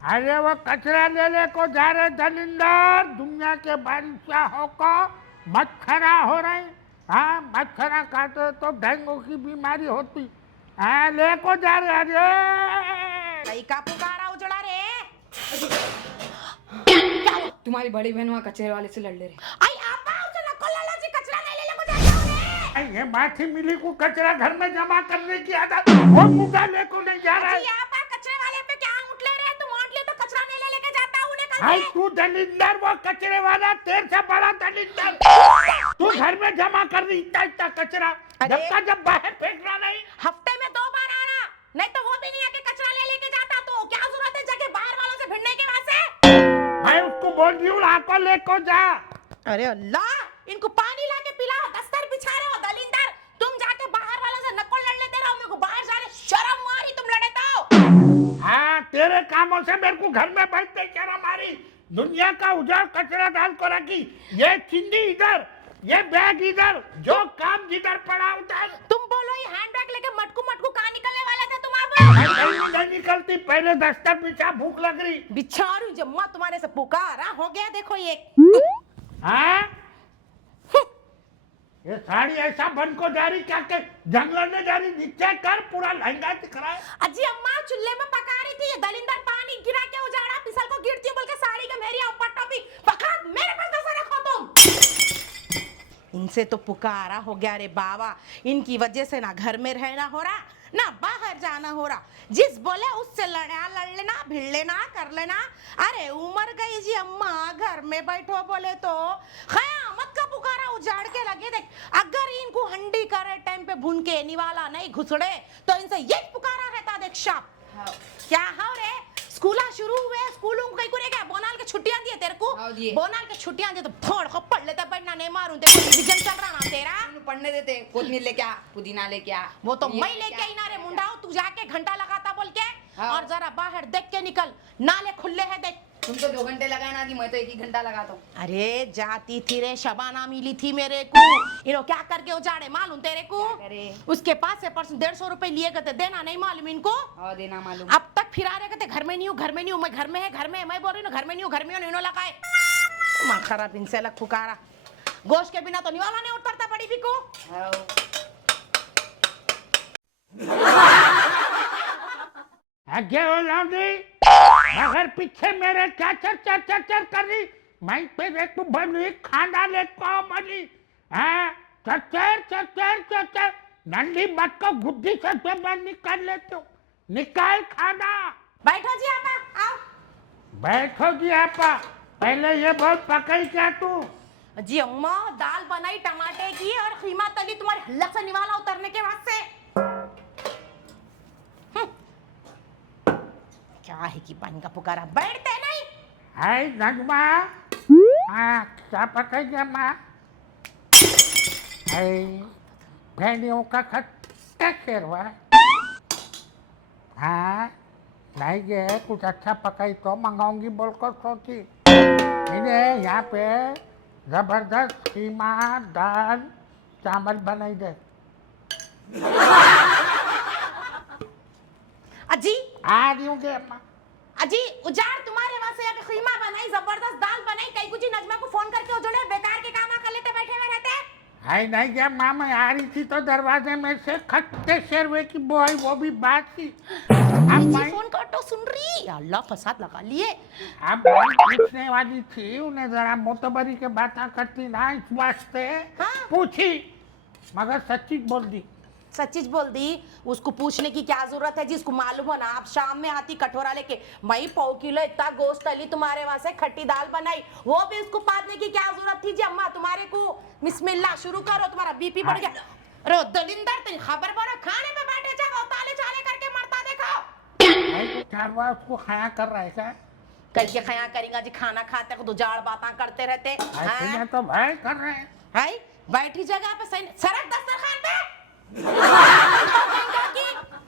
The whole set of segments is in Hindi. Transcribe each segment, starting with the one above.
अरे वो कचरा लेने को जा रहे दलिंदर, दुनिया के बादशाहों को मच्छरा हो रहे। हाँ, मच्छरा खाते तो डेंगू की बीमारी होती। हाँ, ले को जा रहे। अरे कई का पुकारा उजड़ा रे। तुम्हारी बड़ी बहन वहाँ कचरे वाले से लड़ ले रही। आई आपा उसे नको लाला जी कचरा नहीं ले को जाता हूं रे। ये माथी मिली को कचरा घर में जमा करने की आदत, वो मुद्दा ले को नहीं जा रहा है। जी आपा कचरे वाले पे क्या उठ ले रहे, तुम उठ ले तो कचरा नहीं ले लेके जाता हूं ने कल हाय से। तू दलिंदर, वो कचरे वाला तेरे से बड़ा दलिंदर। तू घर में जमा कर रही इतना इतना कचरा, जब का जब बाहर फेंकना नहीं। हफ्ते में 2 बार आना, नहीं तो वो भी नहीं आके कचरा ले लेके जाता, तो क्या जरूरत है जाके बाहर वालों से भिड़ने के वास्ते। मैं उसको बोल रही हूँ लाको लेको जा। अरे अल्लाह, इनको पानी लाके पिलाओ, दस्तर बिछा रहे हो दलिंदर। तुम जाके बाहर वालों से नक्कल लड़ लेते रहो, मेरे को बाहर जाने शर्म मारी, तुम लड़े तो। हाँ, तेरे कामों से मेरे को घर में बैठते शर्म आ रही। दुनिया का उजाड़ कचरा डाल को रखी, ये चिंदी इधर, ये बैग इधर, जो काम जिधर पड़ा उधर। तुम बोलो ये हैंड बैग लेके मटकू मटकू कहाँ निकलने वाले थे तुम अब? नहीं निकलती, पहले दस्तर पीछा, भूख लग रही। बिचारू जम्मा तुम्हारे से पुकारा हो गया, देखो ये। हाँ, ये साड़ी ऐसा बन को जा रही क्या के जंगल में जा रही, नीचे कर पूरा लहंगा दिख रहा है। अजी अम्मा चूल्हे में पका रही थी, ये दलिंदर पानी गिरा के उजाड़ा, फिसल को गिरती बोल के साड़ी का मेरी ऊपर टोपी पकड़, मेरे पास दस्तर रखो तुम। इनसे तो पुकारा हो गया रे बाबा, इनकी वजह से ना घर में रहना हो रहा ना बाहर जाना हो रहा, जिस बोले उससे लड़ लेना, भिड़ लेना, कर लेना। अरे उम्र गई जी अम्मा, घर में बैठो बोले तो कयामत का पुकारा उजाड़ के लगे। देख अगर इनको हंडी करे टाइम पे भून के निवाला नहीं घुसड़े तो इनसे ये पुकारा रहता। देख शाप क्या हो रे, स्कूला शुरू हुए, स्कूलों को कहीं करे क्या, बोनाल के छुट्टियां दिए तेरे को, हाँ, दिए। बोनाल के छुट्टियां दिए तो फोड़ को पढ़ लेता, पढ़ना नहीं मारूं तेरे को विजन चल रहा ना तेरा। पढ़ने देते, कोतमीर लेके आ, पुदीना लेके आ। वो तो ये मैं लेके आई ना रे मुंडाओ, तू जाके घंटा लगाता बोल के। हाँ। और जरा बाहर देख के निकल, नाले खुले हैं देख। तुम तो 2 घंटे लगाना थी, मैं तो 1 ही घंटा लगाता हूँ। अरे जाती थी रे, शबाना मिली थी मेरे को, इन्हों क्या करके उजाड़े मालूम तेरे को। क्या करे? उसके पास से परसों 150 रुपए लिए कहते, देना नहीं मालूम इनको। हाँ, देना मालूम। अब तक फिरा रहे कहते घर में नहीं हूँ, घर में नहीं हूँ, मैं घर में है, घर में है। मैं बोल रही हूँ घर में नहीं हूँ, घर में हूँ, इन्हों लगाए माँ खराब इनसे अलग पुकारा। गोश्त के बिना तो निवाला नहीं उतरता पड़ी भी को। हाँ। आगे हो लौंडी, मगर पीछे मेरे चाचर चाचर चर कर रही। मैं पे देख तू बनी खाना ले को बनी। हाँ, चचर चचर चचर, नंदी मत को गुद्दी से मैं निकाल लेती हूँ। निकाल खाना। बैठो जी आपा, आओ। बैठो जी आपा, पहले ये बहुत पकाई क्या तू। जी अम्मा दाल बनाई टमाटे की और खीमा तली तुम्हारे हल्ला से निवाला उतरने के बाद से। क्या है कि पानी का पुकारा, बैठते नहीं। हाय नगमा, हाँ क्या पकाई क्या माँ। हाय भेड़ियों का खट्टा शेरवा। हाँ नहीं ये कुछ अच्छा पकाई तो मंगाऊंगी बोल कर सोची। इन्हें यहाँ पे जबरदस्त कीमा दाल चावल बनाई दे। अजी आ रही हूँ अम्मा। अजी उजाड़ तुम्हारे वहां से आके खीमा बनाई, जबरदस्त दाल बनाई, कई कुछ नजमा को फोन करके उजड़े बेकार के काम कर लेते बैठे हुए रहते। हाय नहीं क्या माँ, मैं आ रही थी तो दरवाजे में से खट्टे शेरवे की बोई, वो भी बासी। अब जी फोन कर तो सुन रही, अल्लाह फसाद लगा लिए। अब मैं पूछने वाली थी उन्हें, जरा मोतबरी के बातें करती ना इस वास्ते। हाँ। पूछी मगर सच्ची बोल दी। सच्चीज बोल दी, उसको पूछने की क्या जरूरत है जी, उसको मालूम हो ना आप शाम में आती कटोरा लेके, मैं 1.5 किलो इतना गोश्त तली तुम्हारे वहां से खट्टी दाल बनाई, वो भी उसको पादने की क्या जरूरत थी जी अम्मा तुम्हारे को। बिस्मिल्लाह शुरू करो, तुम्हारा बीपी बढ़ गया। रो दलिंदर तेरी खबर बोलो, खाने पे बैठे जाओ, ताले चाले करके मरता देखो। चारवा उसको खाया कर रहा है क्या। कल के खया करेगा जी, खाना खाते को तो जाड़ बातें करते रहते। ऐसे तो भाई कर रहे हैं। हाय बैठी जगह पे सही सरक दस्तरखान पे।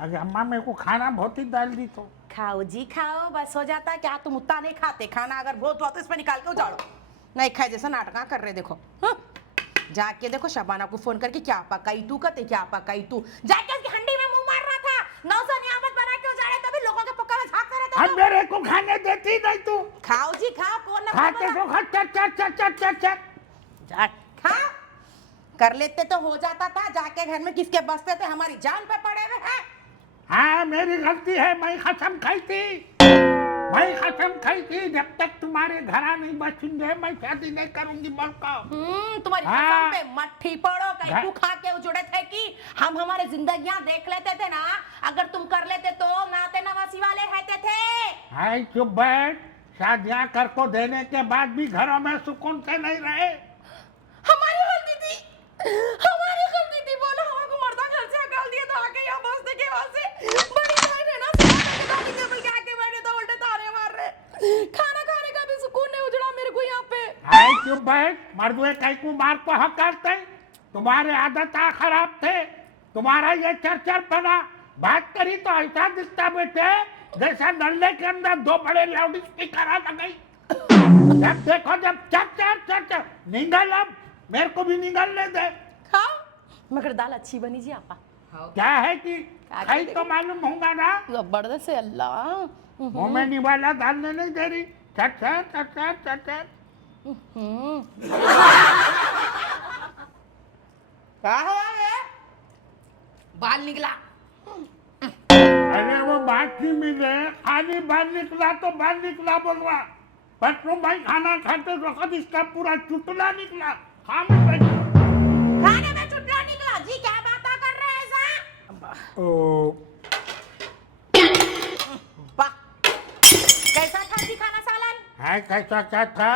अगर अम्मा मेरे को खाना बहुत ही डाल दी तो। खाओ जी खाओ, बस हो जाता है क्या, तुम उतना नहीं खाते खाना, अगर बहुत हुआ तो इसमें निकाल के उजाड़ो। नहीं खाए जैसा नाटक कर रहे देखो। हाँ? जाके देखो शबाना को फोन करके, क्या पकाई तू, कहते क्या पकाई तू, जाके उसकी हंडी में मुंह मार रहा था, 900 नियामत बना के उजाड़े तभी लोगों के पक्का में झांकते रहते हो। मेरे को खाने देती नहीं तू। खाओ जी खाओ, कौन ना खाते तो खा, चल चल चल चल चल चल। जा खा। कर लेते तो हो जाता था, जाके घर में किसके बसते थे, हमारी जान पे पड़े हुए हैं। हाँ मेरी गलती है, मैं कसम खाई थी, मैं कसम खाई थी जब तक तुम्हारे घरा नहीं बचेंगे मैं शादी नहीं करूंगी बोलकर। तुम्हारी हाँ। कसम पे मट्ठी पड़ो, कहीं घर- तू खा के उजुड़े थे कि हम हमारे जिंदगियां देख लेते थे ना, अगर तुम कर लेते तो नाते नवासी वाले रहते थे। हाय चुप बैठ, शादियां कर को देने के बाद भी घरों में सुकून से नहीं रहे। हमारी गलती थी, हमारी गलती थी, बोलो हमारे को मर्दा घर से हकाल दिया तो आके यहाँ बसने के वास्ते बड़ी बहन है ना, दादी टेबल के आके बैठे तो उल्टे तारे मार रहे, खाना खाने का भी सुकून नहीं उजड़ा मेरे को यहाँ पे। हाय चुप बैठ, मर्दुए कई को मार को हकारते, तुम्हारे आदत खराब थे, तुम्हारा ये चरचर पना, बात करी तो ऐसा दिखता बेटे जैसा नल्ले के अंदर दो बड़े लाउड स्पीकर आ गई। जब देखो जब चर चर चर निगल, अब मेरे को भी निगलने दे। खाओ, मगर दाल अच्छी बनी जी आपा। क्या है कि खाई तो मालूम होगा ना, जबरदस्त से अल्लाह। मुंह में निवाला डालने नहीं दे रही। चर चर चर चर चर चर। क्या हुआ ये? बाल निकला। अरे वो बात नहीं मिले, खाली बाल निकला तो बाल निकला बोल रहा, पर तुम भाई खाना खाते वक्त इसका पूरा चुटला निकला। खाने में चुटला निकला जी, क्या बात कर रहे हैं ऐसा? ओ वाह, कैसा था जी खाना सालन? है कैसा क्या था?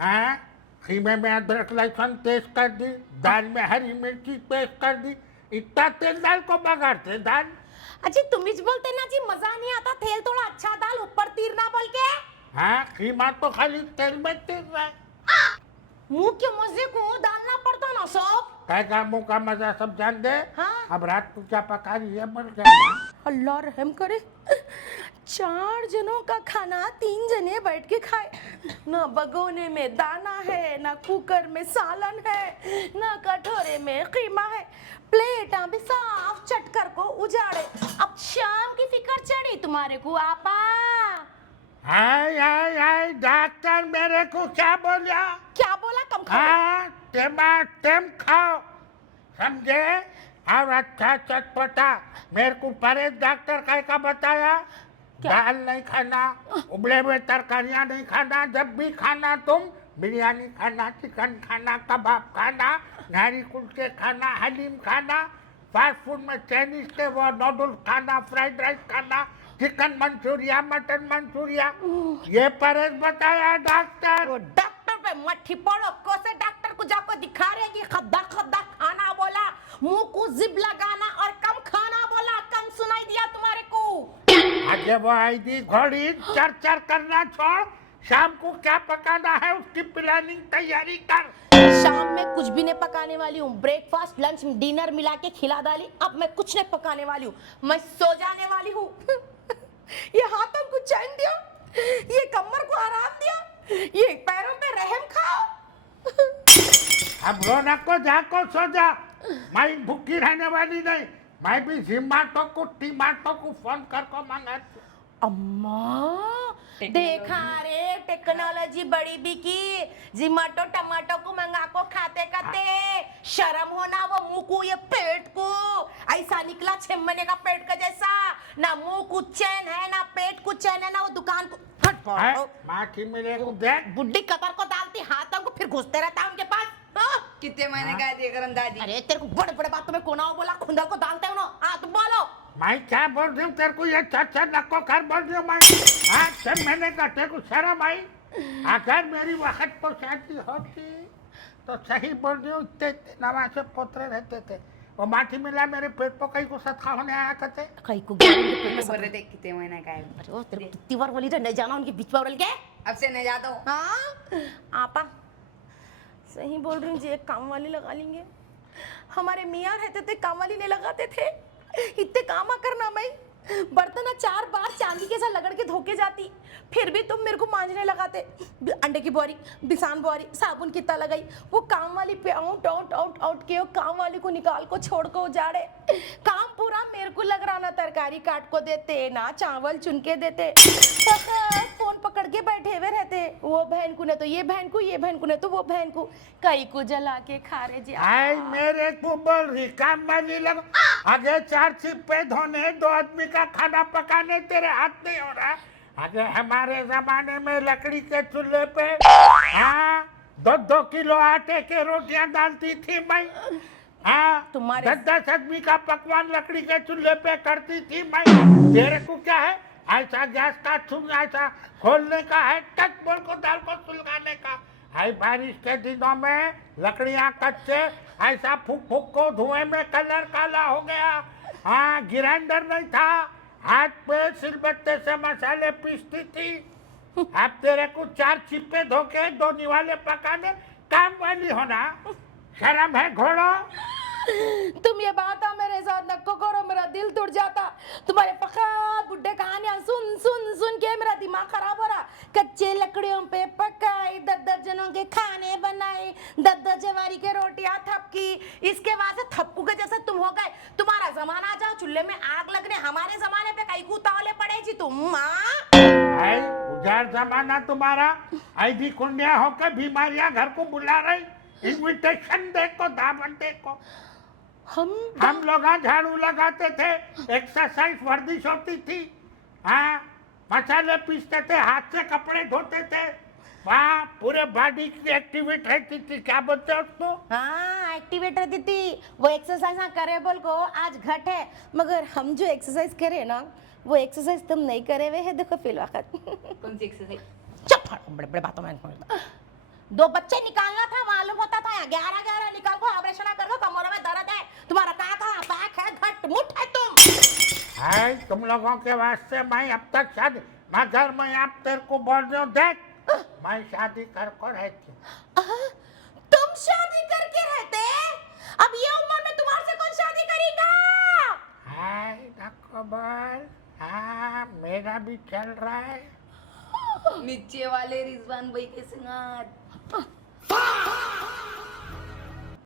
हाँ, खीमे में अदरक लहसुन पेस्ट कर दी, दाल में हरी मिर्ची पेस्ट कर दी, इतना तेल दाल को बगाड़ते दाल। अजी तुम ही बोलते ना जी, मजा नहीं आता, तेल थोड़ा अच्छा डाल, ऊपर तीर ना बोल के। हाँ खीमा तो खाली तेल में तीर रहा है। मुंह के मजे को डालना पड़ता ना सब। काय का मुंह का मजा सब जान दे। हाँ। अब रात को क्या पका रही है बोल क्या? अल्लाह रहम करे, 4 जनों का खाना 3 जने बैठ के खाए, ना भगोने में दाना है, ना कुकर में सालन है, ना कटोरे में कीमा है, प्लेट भी साफ चटकर को उजाड़े। अब शाम की फिक्र चढ़ी तुम्हारे को आपा। हाय हाय हाय, डॉक्टर मेरे को क्या बोला? क्या बोला? कम खाओ। हाँ टेम खाओ, समझे? और अच्छा चटपटा। मेरे को परहेज डॉक्टर का बताया, दाल नहीं खाना, उबले हुए तरकारियां नहीं खाना, जब भी खाना तुम बिरयानी खाना, चिकन खाना, कबाब खाना, नारी कुलचे खाना, हलीम खाना, फास्ट फूड में चाइनीज के वो नूडल्स खाना, फ्राइड राइस खाना, चिकन मंचूरिया, मटन मंचूरिया, ये परहेज बताया डॉक्टर। वो डॉक्टर पे मट्ठी पड़ो, कोसे डॉक्टर को जाकर दिखा रहे कि खद्दा खद्दा खाना बोला, मुंह को जिब लगाना और कम खाना बोला, कम सुनाई दिया तुम्हारे को। आगे वो आई दी घोड़ी, चर चर करना छोड़, शाम को क्या पकाना है उसकी प्लानिंग तैयारी कर। शाम में कुछ भी नहीं पकाने वाली हूँ, ब्रेकफास्ट लंच डिनर मिला के खिला डाली, अब मैं कुछ नहीं पकाने वाली हूँ, मैं सो जाने वाली हूँ। ये हाथों को चैन दिया, ये कमर को आराम दिया, ये पैरों पे रहम खाओ। अब रौनक को जाको सो जा, मैं भूखी रहने वाली नहीं, मैं भी जिमाटो को टीमाटो को फोन करके मंगा। अम्मा देखा रे, टेक्नोलॉजी बड़ी भी की, जिमाटो टमाटो को मंगा को खाते खाते शर्म होना वो मुंह को, ये पेट को ऐसा निकला 6 महीने का पेट का जैसा, ना मुंह को चैन है ना पेट को चैन है ना वो दुकान को। हट पड़ो। माखी मेरे को देख, बुड्ढी कतर को डालती हाथों को, फिर घुसते रहता उनके पास। हाँ? कितने महीने का है देकर दादी? अरे तेरे को बड़े बड़े बातों में कोना बोला, खुंदर को डालते हो ना। हाँ तुम बोलो। मैं क्या बोल रही हूँ तेरे को, ये चर्चा नक्को कर बोल रही हूँ मैं। हाँ 6 महीने का तेरे को शर्म आई? अगर मेरी वक्त पर शादी होती तो सही बोल रही हूँ, इतने नवासे पोतरे रहते थे, वो माटी मिला मेरे पेट पर कहीं को सदका होने आया करते। कहीं को बोल रहे थे कितने महीने का है? अरे वो तेरे को कितनी बार बोली नहीं जाना उनके बीच में बोल के। अब से नहीं जाता हूँ। हाँ आपा सही बोल रही हूँ जी, एक काम वाली लगा लेंगे। हमारे मियाँ रहते थे, काम वाली नहीं लगाते थे, इतने काम करना मैं बर्तन ना 4 बार चांदी के साथ लगड़ के धोके जाती, फिर भी तुम मेरे को मांजने लगाते। अंडे की बोरी, बिसान बोरी, साबुन कितना लगाई, वो काम वाली पे आउट आउट आउट आउट के, वो काम वाली को निकाल को छोड़ को उजाड़े। काम पूरा मेरे को लग रहा, ना तरकारी काट को देते, ना चावल चुन के देते, फोन पकड़ के बैठे हुए रहते। वो बहन को ने तो ये बहन को, ये बहन को ने तो वो बहन को, कई को जला के खा रहे जी। आई मेरे को बोल रही काम वाली लग, आगे 4 छिपे धोने, 2 आदमी का खाना पकाने तेरे हाथ नहीं हो रहा। आगे हमारे जमाने में लकड़ी के चूल्हे पे 2-2 किलो आटे के रोटियां डालती थी मैं। तुम्हारे 10-10 आदमी का पकवान लकड़ी के चूल्हे पे करती थी मैं। तेरे को क्या है, ऐसा गैस का चून ऐसा खोलने का है, टक बोल को दाल को सुलगाने का। हाई बारिश के दिनों में लकड़ियां कच्चे, ऐसा फूक फूक को धुएं में कलर काला हो गया। ग्राइंडर नहीं था, हाथ पे सिलबट्टे से मसाले पीसती थी। अब तेरे को 4 छिपे धोके 2 निवाले पकाने, काम वाली होना शर्म है घोड़ो। तुम ये बात मेरे साथ नक्को करो, मेरा दिल टूट जाता। तुम्हारे फकात बुड्ढे कहानियां सुन सुन सुन के मेरा दिमाग खराब हो रहा। कच्चे लकड़ियों पे पकाई, 10-10 जनों के खाने बनाए, 10-10 जवारी के रोटियां थपकी, इसके बाद से थप्पू के जैसे तुम हो गए। तुम्हारा जमाना जाओ चूल्हे में आग लगने, हमारे जमाने पे कई को तावले पड़े जी तुम। उजार जमाना तुम्हारा, ऐसी कुंडिया होकर बीमारियां घर को बुला रही। इन्विटेशन देखो, दावत देखो। हम लोग झाड़ू लगाते थे, एक्सरसाइज वर्जिश होती थी, मसाले पीसते थे, हाथ से कपड़े धोते थे, वहाँ पूरे बॉडी की एक्टिविटी रहती थी। क्या बोलते हो उसको? हाँ, एक्टिवेट रहती थी। वो एक्सरसाइज हाँ करे बोल को आज घट है, मगर हम जो एक्सरसाइज करे ना, वो एक्सरसाइज तुम नहीं करे हुए है। देखो फिर वक्त कौन सी एक्सरसाइज? चुप, बड़े बड़े बातों में 2 बच्चे निकालना था, मालूम होता था 11-11 निकाल को ऑपरेशन कर दो, कमर में दर्द है, तुम्हारा क्या था, बैक है, घट मुठ है तुम। तुम लोगों के वास्ते मैं अब तक शादी, मगर मैं अब तेरे को बोल रही हूँ, देख मैं शादी कर को रहती हूँ। तुम शादी करके रहते? अब ये उम्र में तुम्हारे से कौन शादी करेगा? मेरा भी चल रहा है। नीचे वाले रिजवान भाई के संग